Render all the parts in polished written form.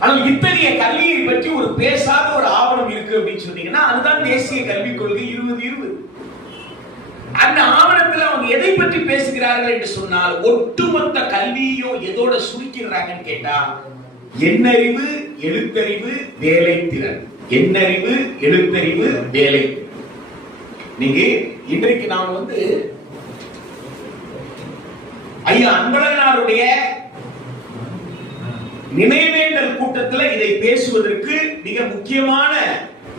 ஆனால் இத்தகைய கல்வியை பற்றி ஒரு பேசாத ஒரு ஆவணம் இருக்கு அப்படின்னு சொன்னீங்கன்னா அதுதான் தேசிய கல்விக் கொள்கை 2020. அந்த ஆவணத்தில் அவங்க எதை பற்றி பேசுகிறார்கள் என்று சொன்னால் ஒட்டுமொத்த கல்வியோ எதோட சுருக்கிறாங்கன்னு கேட்டா எண்ணறிவு, எழுத்தறிவு, வேலை திறன். எண்ணறிவு, எழுத்தறிவு, வேலை. நீங்க இன்றைக்கு நாம் ஐயா அன்பழகனாருடைய நினைவேந்தல் கூட்டத்தில் இதை பேசுவதற்கு மிக முக்கியமான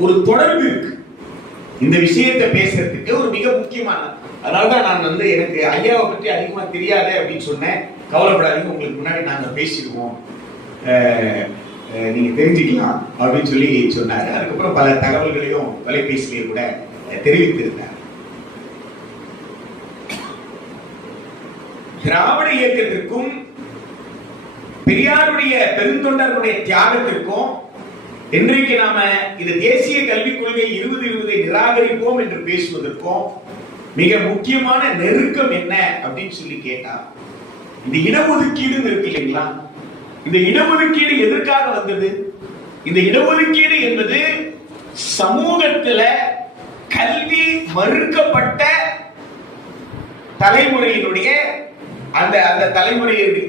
ஒரு தொடர்பு இருக்கு. இந்த விஷயத்தை பேசுறதுக்கு ஒரு மிக முக்கியமான, அதனாலதான் நான் எனக்கு ஐயாவை பற்றி அதிகமா தெரியாது அப்படின்னு சொன்னேன். கவலைப்படாதீங்க, உங்களுக்கு முன்னாடி நாங்க பேசிடுவோம், நீங்க தெரிஞ்சுக்கலாம் அப்படின்னு சொல்லி சொன்னாரு. அதுக்கப்புறம் பல தகவல்களையும் தொலைபேசியிலே கூட தெரிவித்திருந்தார். திராவிட இயக்கத்திற்கும் பெரியாருடைய பெருந்தொண்டர்களுடைய தியாகத்திற்கும் இன்றைக்கு நாம இது தேசிய கல்விக் கொள்கை 2020 நிராகரிப்போம் என்று பேசுவதற்கும் மிக முக்கியமான நெருக்கம் என்ன அப்படின்னு சொல்லி கேட்டா, இந்த இடஒதுக்கீடு இருக்கு இல்லைங்களா? இந்த இடஒதுக்கீடு எதற்காக வந்தது? இந்த இடஒதுக்கீடு என்பது சமூகத்துல கல்வி மறுக்கப்பட்ட தலைமுறையினுடைய அந்த தலைமுறையினுடைய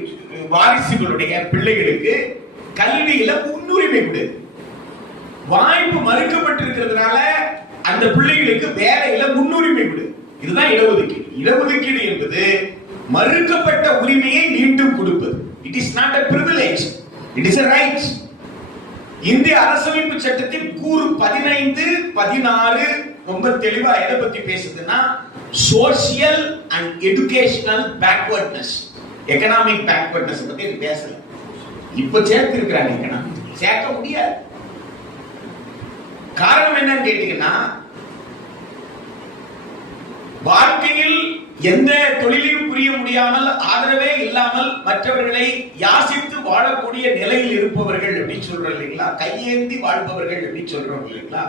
வாரிசுகளுடைய பிள்ளைகளுக்கு கல்வியில முன்னுரிமை கொடு. வாய்ப்பு மறுக்கப்பட்டிருக்கிறதுனால அந்த பிள்ளைகளுக்கு வேலையில முன்னுரிமை கொடு. இதுதான் இடஒதுக்கீடு. இடஒதுக்கீடு என்பது மறுக்கப்பட்ட உரிமையை மீண்டும் கொடுப்பது. It is not a privilege, it is a right. இந்திய அரசமைப்பு சட்டத்தின் கூறு 15, 16 ரொம்ப தெளிவா எதை பத்தி பேசுதுன்னா social and educational backwardness, economic backwardness பத்தி பேசல. இப்ப சேர்த்து இருக்கிறாங்க, எகனாமிக் சேர்க்க முடியாது. காரணம் என்னன்னு கேட்டீங்கன்னா, வாழ்க்கையில் எந்த தொழிலையும் புரிய முடியாமல் ஆதரவே இல்லாமல் மற்றவர்களை யாசித்து வாழக்கூடிய நிலையில் இருப்பவர்கள் அப்படின்னு சொல்றோம் இல்லைங்களா? கையேந்தி வாழ்பவர்கள் அப்படின்னு சொல்றோம் இல்லைங்களா?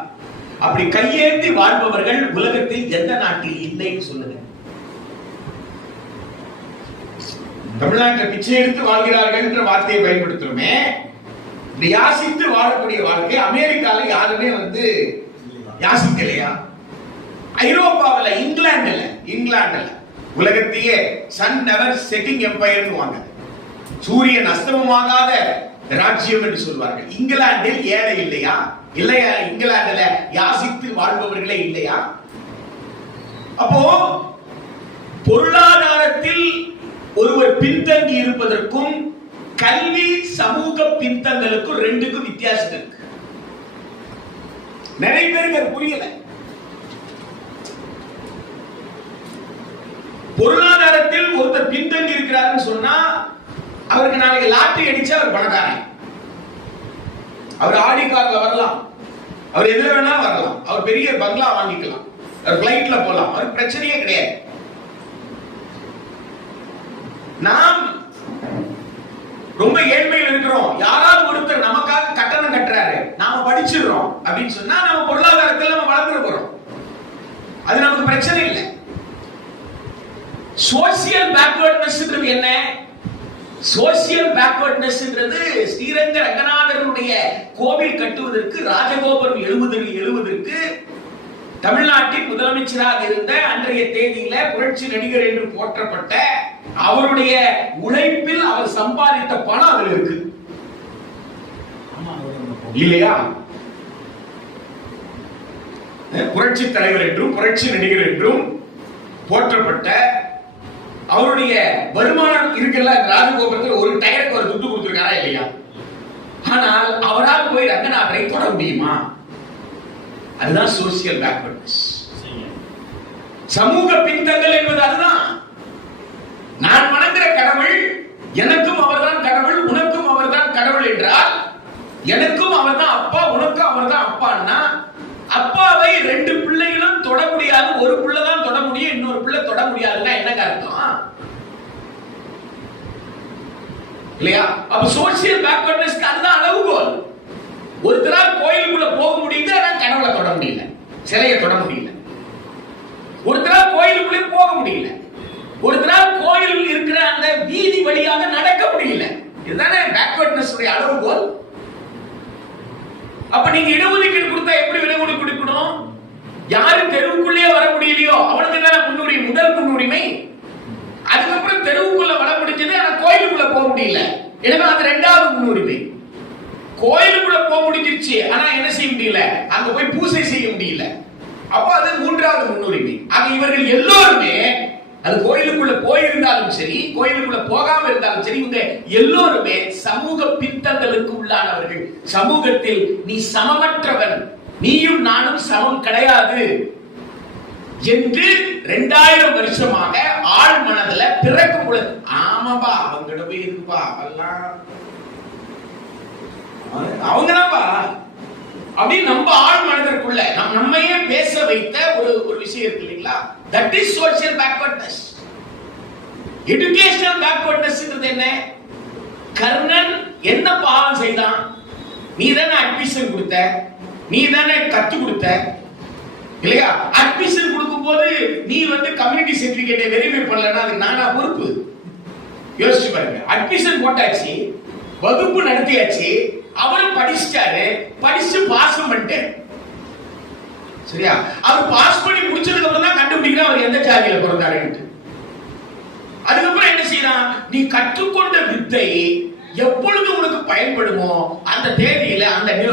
அப்படி கையேந்தி வாழ்பவர்கள் உலகத்தில் எந்த நாட்டில் இல்லைன்னு சொல்லுங்க. தமிழ்நாட்டில் பிச்சை எடுத்து வாழ்கிறார்கள் என்ற வார்த்தையை பயன்படுத்துறோமே, யாசித்து வாழக்கூடிய வாழ்க்கை அமெரிக்கால யாருமே யாசிக்கலையா? ஐரோப்பாவில் இங்கிலாந்துல உலகத்தையே சன் நெவர் செட்டிங் எம்பையர் வாங்க, சூரியன் அஸ்தமமாகாத ராஜ்யம் என்று சொல்வார்கள். இங்கிலாந்தில் ஏழை இல்லையா? இல்லையா? இங்கிலாந்துல யாசித்து வாழ்பவர்களே இல்லையா? அப்போ பொருளாதாரத்தில் ஒருவர் பின்தங்கி இருப்பதற்கும் கல்வி சமூக பின்தங்கலுக்கும் ரெண்டுக்கும் வித்தியாசம் இருக்கு. நிறைய பேருக்கு புரியல. பொருளாதாரத்தில் ஒருத்தர் பின்தங்கி இருக்கிறாருன்னு சொன்னா அவருக்கு நாளைக்கு லாட்டரி அடிச்சா அவர் பணக்காரன். அவர் ஆடி கார்ல வரலாம், அவர் எதுல வேணா வரலாம், அவர் பெரிய பங்களா வாங்கிக்கலாம், அவர் பிளைட்ல போலாம், அவருக்கு பிரச்சனையே கிடையாது. நாம் ரொம்ப ஏழ்மையில் இருக்கிறோம், யாராவது ஒருத்தர் நமக்காக கட்டணம் கட்டுறாரு, நாம படிச்சிடுறோம் அப்படின்னு சொன்னா நம்ம பொருளாதாரத்தில் நம்ம வளர்ந்துட போறோம், அது நமக்கு பிரச்சனை இல்லை. சோசியல் பேக்வர்ட்னஸ் என்ன? சோசியல் பேக்வர்ட்னஸ் ஸ்ரீரங்க ரங்கநாதருடைய கோவில் கட்டுவதற்கு, ராஜகோபுரம் எழுவதற்கு தமிழ்நாட்டின் முதலமைச்சராக இருந்த அன்றைய தேதியில புரட்சி நடிகர் என்று போற்றப்பட்ட அவருடைய உழைப்பில் அவர் சம்பாதித்த பணம் அதில் இருக்கு இல்லையா? புரட்சி தலைவர் என்றும் புரட்சி நடிகர் என்றும் போற்றப்பட்ட அவருடைய வருமானம் இருக்குல்ல, ராஜகோபுரத்தில் ஒரு டயருக்கு ஒரு துட்டு கொடுத்திருக்காரா இல்லையா? ஆனால் அவரால் போய் ரங்கநாதரை தொட முடியுமா? அதுதான் சோசியல் பேக்வர்ட்னஸ். சமூக பின்தங்கல் என்பது அதுதான். நான் வணங்குற கடவுள், எனக்கும் அவர்தான் கடவுள், உனக்கும் அவர்தான் கடவுள் என்றால், எனக்கும் அவர்தான் அப்பா, உனக்கும் அவர்தான் அப்பான்னா, அப்பாவை ரெண்டு பிள்ளைகளும் தொட முடியாது, ஒரு பிள்ளை தான் தொட முடியும், இன்னொரு பிள்ளை தொட முடியாதுன்னா என்ன அர்த்தம் இல்லையா? அப்ப சோசியல் பேக்வர்ட்னஸ்க்கு அதுதான் அளவுகோல். ஒருத்தரால் கோயிலுக்குள்ள போக முடியுது, ஆனா கடவுளை தொட முடியல, சிலையை தொட முடியல. ஒருத்தரால் கோயிலுக்குள்ளே போக முடியல, ஒருத்தரால் கோயிலில் இருக்கிற அந்த வீதி வழியாக நடக்க முடியல. இதுதானே பேக்வர்ட்னஸ் அளவுகோல். அப்ப நீங்க இடஒதுக்கீடு கொடுத்தா எப்படி இடஒதுக்கீடு கொடுக்கணும்? யாரு தெருவுக்குள்ளே வர முடியலையோ அவனுக்கு தான் முன்னுரிமை, முதல் முன்னுரிமை. அதுக்கப்புறம் தெருவுக்குள்ள வர முடிஞ்சது, ஆனா கோயிலுக்குள்ள போக முடியல, எனவே அது இரண்டாவது முன்னுரிமை. கோயிலுக்குள்ள போக முடிஞ்சிருச்சு, ஆனா என்ன செய்ய முடியல, அங்க போய் பூஜை செய்ய முடியல, அப்ப அது மூன்றாவது முன்னுரிமை. ஆக இவர்கள் எல்லோருமே, அது கோயிலுக்குள்ள போயிருந்தாலும் சரி, கோயிலுக்குள்ள போகாம இருந்தாலும் சரி, இவங்க எல்லோருமே சமூக பின்தங்களுக்கு உள்ளானவர்கள். சமூகத்தில் நீ சமமற்றவன், நீயும் நானும் சமம் கிடையாது என்று 2000 வருஷமாக ஆள் மனதுல பிறக்கும் பொழுது, ஆமாப்பா அவங்ககிட்ட போய் இருக்குப்பா, அவங்கதான்ப்பா அப்படின்னு நம்ம ஆள் மனதிற்குள்ள நம்மையே பேச வைத்த ஒரு விஷயம் இருக்கு இல்லைங்களா? That is social backwardness. Educational backwardness என்ன? கர்ணன் என்ன பாவம் செய்தான்? நீ தானே அட்மிஷன் கொடுத்த, நீ தானே கத்து கொடுத்த இல்லையா? அட்மிஷன் கொடுக்கும் போது நீ கம்யூனிட்டி சர்டிபிகேட்டை வெரிஃபை பண்ணலன்னா அதுக்கு நானா பொறுப்பு? யோசிச்சு பாருங்க. அட்மிஷன் போட்டாச்சு, வகுப்பு நடத்தியாச்சு, அவரும் படிச்சிட்டாரு, படிச்சு பாஸ் பண்ணிட்டாரு, சரியா? அவர் பாஸ் பண்ணி முடிச்சதுக்கு அப்புறம் தான் கண்டுபிடிக்கிறா அவர் எந்த ஜாதியில பிறந்தாருன்னு. அதுக்கப்புறம் என்ன செய்யறான்? நீ கற்றுக்கொண்ட வித்தை எப்பொழுது உனக்கு பயன்படுமோ அந்த தேதியில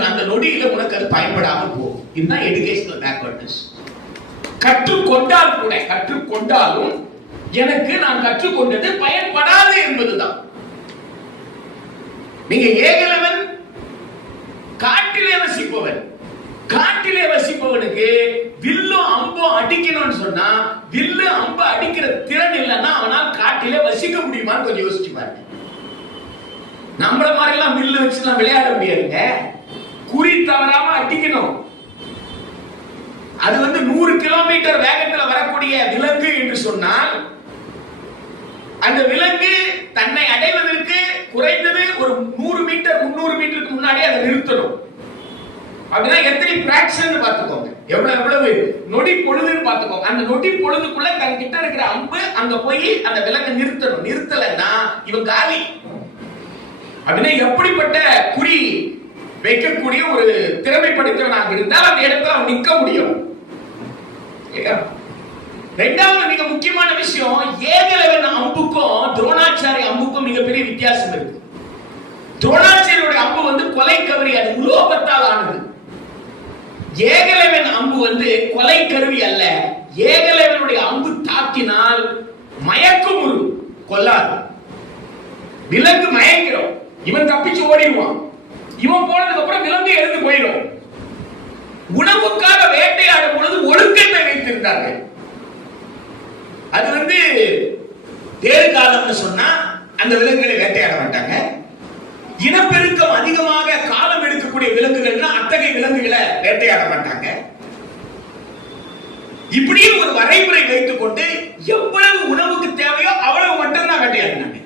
அந்த நொடியில உனக்கு அது பயன்படாம போகும். இதுதான் எஜுகேஷனல் பேக்வர்ட்னஸ். கற்றுக்கொண்டாலும் எனக்கு நான் கற்றுக்கொண்டது பயன்படாது என்பதுதான். நீங்க ஏகலவன் காட்டிலே வசிப்பவன், காட்டிலே வசிப்பவனுக்கு வில்லும் அம்பும் அடிக்கணும்னு சொன்னா, வில்லு அம்பு அடிக்கிற திறன் இல்லைன்னா அவனால் காட்டிலே வசிக்க முடியுமான்னு கொஞ்சம் யோசிச்சு பாருங்க. நம்மள மாதிரி எல்லாம் வில்லு வச்சு விளையாட முடியாதுங்க. குறி தவறாம அடிக்கணும். அது 100 கிலோமீட்டர் வேகத்தில் வரக்கூடிய விலங்கு என்று சொன்னால், அந்த விலங்கு தன்னை அடைவதற்கு குறைந்தது ஒரு 100 மீட்டர் 300 மீட்டருக்கு முன்னாடி அதை நிறுத்தணும். அப்படின்னா எத்தனை பிராக்ஷன் பார்த்துக்கோங்க, எவ்வளவு நொடி பொழுதுன்னு பார்த்துக்கோங்க. அந்த நொடி பொழுதுக்குள்ள தன் கிட்ட இருக்கிற அம்பு அங்க போய் அந்த விலங்கை நிறுத்தணும். நிறுத்தலைன்னா இவன் காலி. அப்படின்னா எப்படிப்பட்ட குறி வைக்கக்கூடிய ஒரு திறமை படைத்தவனாக இருந்தால் அந்த இடத்துல அவன் நிற்க முடியும். இரண்டாவது மிக முக்கியமான விஷயம், ஏகலவன் அம்புக்கும் துரோணாச்சாரி அம்புக்கும் மிகப்பெரிய வித்தியாசம் இருக்கு. துரோணாச்சாரியோட அம்பு கொலை கருவி, அது உலோகத்தால் ஆனது. ஏகலவன் அம்பு கொலை கருவி அல்ல. ஏகலவனுடைய அம்பு தாக்கினால் மயக்கும், கொல்லாது. விலங்கு மயக்கிறோம், இவன் தப்பிச்சு ஓடிடுவான். இவன் போனதுக்கு அப்புறம் விலங்கு எழுந்து போயிடும். உணவுக்காக வேட்டையாடும் பொழுது ஒழுக்கத்தை வைத்திருந்தார்கள். அது தேர் காலம்னு சொன்னா அந்த விலங்குகளை வேட்டையாட மாட்டாங்க. இனப்பெருக்கம் அதிகமாக காலம் எடுக்கக்கூடிய விலங்குகள்னா அத்தகைய விலங்குகளை வேட்டையாட மாட்டாங்க. இப்படியே ஒரு வரைமுறை வைத்துக் கொண்டு எவ்வளவு உணவுக்கு தேவையோ அவ்வளவு மட்டும் தான் வேட்டையாடினாங்க.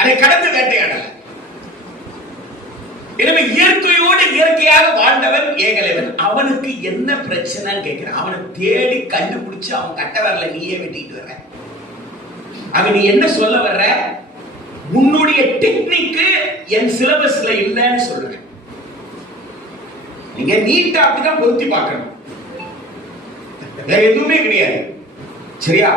அதை கடந்து வேட்டையாடல. எனவே இயற்கையோடு இயற்கையாக வாழ்ந்தவன் ஏகலைவன். அவனுக்கு என்ன பிரச்சனை கேட்கிறான்? அவனை தேடி கண்டுபிடிச்சு அவன் கட்ட வரல, நீயே வெட்டிட்டு வர்ற. அவன் நீ என்ன சொல்ல வர்ற? உன்னுடைய டெக்னிக்கு என் சிலபஸ்ல இல்லைன்னு சொல்றேன். நீங்க நீட்டா அப்படிதான் பொருத்தி பார்க்கணும், வேற எதுவுமே கிடையாது. சரியா?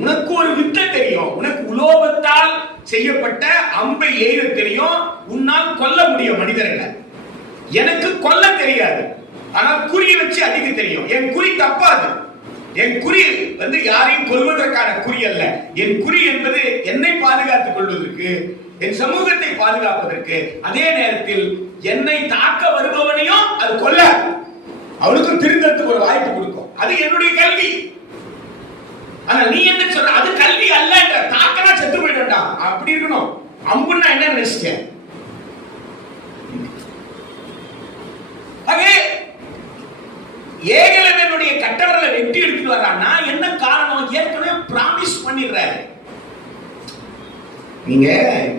உனக்கு ஒரு வித்தை தெரியும், உனக்கு உலோகத்தால் செய்யப்பட்ட அம்பை எய்த தெரியும், உன்னால் கொல்ல முடியும் மனிதர்களை. எனக்கு கொல்ல தெரியாது, ஆனால் குறி வச்சு அடிக்க தெரியும். என் குறி தப்பாது. என் குறி யாரையும் கொல்வதற்கான குறி அல்ல. என் குறி என்பது என்னை பாதுகாத்துக் கொள்வதற்கு, என் சமூகத்தை பாதுகாப்பதற்கு. அதே நேரத்தில் என்னை தாக்க வருபவனையும் அது கொல்ல, அவனுக்கும் திருந்தத்துக்கு ஒரு வாய்ப்பு கொடுக்கும். அது என்னுடைய கல்வி. ஆனா நீ என்ன சொல்ற? அது கல்வி அல்ல, தாக்கனா செத்து போயிட்டா அப்படி இருக்கணும். அம்புன்னா என்ன நினைச்ச? ஏகலவனுடைய கட்டவரலை வெட்டி எடுத்துட்டு வரான்னா என்ன காரணம்? ஏற்கனவே பிராமிஸ் பண்ணிடுறாரு. நீங்க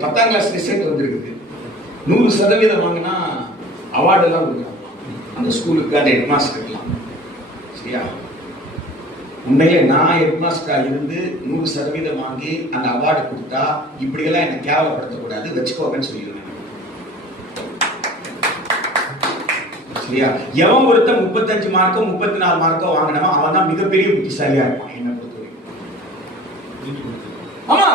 10ஆம் கிளாஸ் ரிசல்ட் வந்திருக்குது, 100% வாங்கினா அவார்டு எல்லாம் கொடுக்குறாங்க அந்த ஸ்கூலுக்கு, அந்த ஹெட் மாஸ்டருக்குலாம். சரியா? உண்மையிலே நான் ஹெட் மாஸ்டரா இருந்து 100% வாங்கி அந்த அவார்டு கொடுத்தா இப்படியெல்லாம் என்ன கேவலப்படுத்தக்கூடாது, வச்சுக்கோங்கன்னு சொல்லிடுவேன். சரியா? எவன் ஒருத்தன் 35 மார்க்கோ 34 மார்க்கோ வாங்கினவன் அவன் தான் மிகப்பெரிய புத்திசாலியா இருப்பான் என்ன பொறுத்தவரை. ஆமா,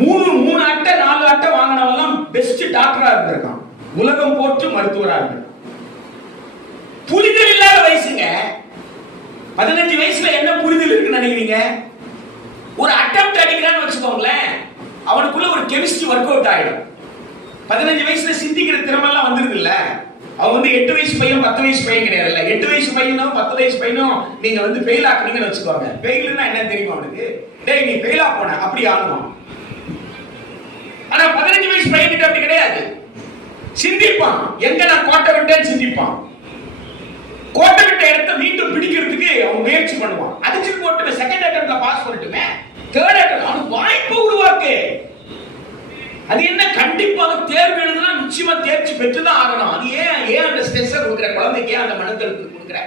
3 அட்டை 4 அட்டை வாங்கினவன் பெஸ்ட் டாக்டரா இருந்திருக்கான், உலகம் போற்று மருத்துவரா இருந்திருக்கான். புரிதல் இல்லாத வயசுங்க. 15 வயசுல என்ன புரிதல் இருக்குன்னு நினைக்கிறீங்க? ஒரு அட்டெம்ப்ட் அடிக்கிறான்னு வச்சுக்கோங்களேன், அவனுக்குள்ள ஒரு கெமிஸ்ட்ரி ஒர்க் அவுட் ஆயிடும். 15 வயசுல சிந்திக்கிற திறமை எல்லாம் வந்துருது இல்ல. அவன் 8 வயசு பையன் 10 வயசு பையன் கிடையாது. 8 வயசு பையனும் 10 வயசு பையனும் நீங்க ஃபெயில் ஆக்குனீங்கன்னு வச்சுக்கோங்க. ஃபெயில்னா என்ன தெரியும் அவனுக்கு? டேய் நீ ஃபெயிலா போன அப்படி ஆகுவான். ஆனா 15 வயசு பையன் கிட்ட அப்படி கிடையாது. சிந்திப்பான், எங்க நான் கோட்டை விட்டேன்னு சிந்திப்பான். கோட்டை விட்ட இடத்தை மீண்டும் பிடிக்கிறதுக்கு அவன் முயற்சி பண்ணுவான். அதுக்கு போட்டு செகண்ட் அட்டெம்ப்ட்ல பாஸ் பண்ணிட்டுமே தேர்ட் அட்டெம்ப்ட் அவனுக்கு வாய்ப்பு உருவாக்கு. அது என்ன, கண்டிப்பாக தேர்வு எழுதுனா நிச்சயமா தேர்ச்சி பெற்றுதான் ஆகணும். அது ஏன் அந்த ஸ்ட்ரெஸ் கொடுக்குற குழந்தைக்கு, அந்த மனத்தழுத்தத்துக்கு கொடுக்குற?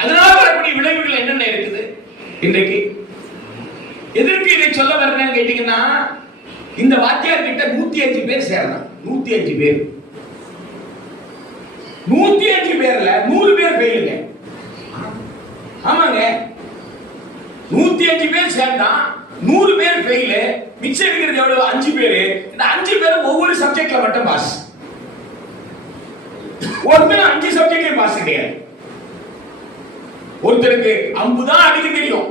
அதனால வரக்கூடிய விளைவுகள் என்னென்ன இருக்குது இன்றைக்கு? எதற்கு இதை சொல்ல வர்றேன்னு கேட்டீங்கன்னா, இந்த வாத்தியார் கிட்ட 105 பேர் சேரலாம். 105 பேர், 105 பேர்ல 100 பேர் ஃபெயிலுங்க. ஆமாங்க, 105 பேர் சேர்ந்தா 100 பேர் ஃபெயில். மிச்சம் இருக்கிறது எவ்வளவு? 5 பேர். இந்த 5 பேர் ஒவ்வொரு சப்ஜெக்ட்ல மட்டும் பாஸ். ஒருத்தர் 5 சப்ஜெக்ட்லயும் பாஸ் கிடையாது. ஒருத்தருக்கு அம்புதான் அடிக்க தெரியும்,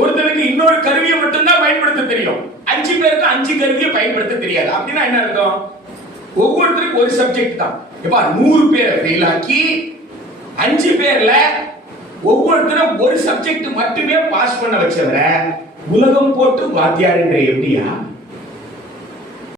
ஒருத்தருக்கு இன்னொரு கருவியை மட்டும்தான் பயன்படுத்த தெரியும். 5 பேருக்கு 5 கருவியை பயன்படுத்த தெரியாது. அப்படின்னா என்ன அர்த்தம்? ஒவ்வொருத்தருக்கு ஒரு சப்ஜெக்ட் தான். இப்ப 100 பேரை ஃபெயில் ஆக்கி 5 பேர்ல ஒவ்வொருத்தரும் ஒரு சப்ஜெக்ட் மட்டுமே பாஸ் பண்ண வச்சவரை உலகம் போட்டு வாத்தியார் என்ற எப்படியா?